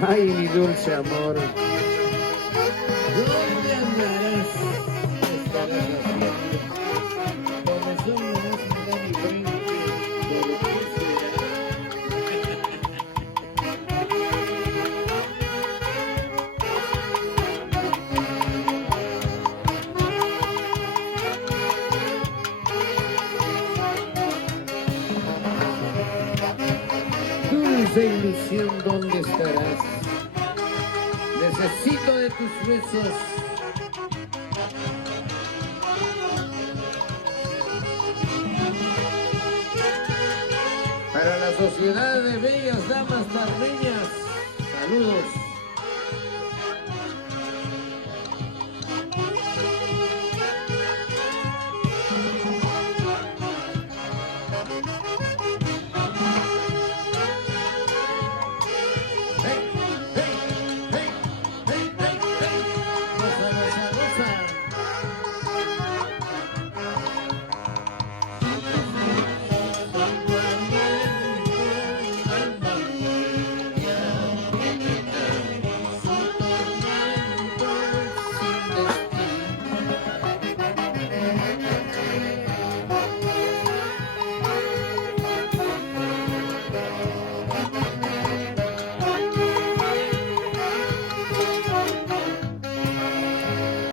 Ay, mi dulce amor. ¿Dónde andarás? ¿Qué estarás haciendo? Corazón nomás me da mi frente. ¿Por qué será? Dulce ilusión, ¿dónde estarás? Necesito de tus besos. Para la sociedad de bellas damas tarreñas, saludos.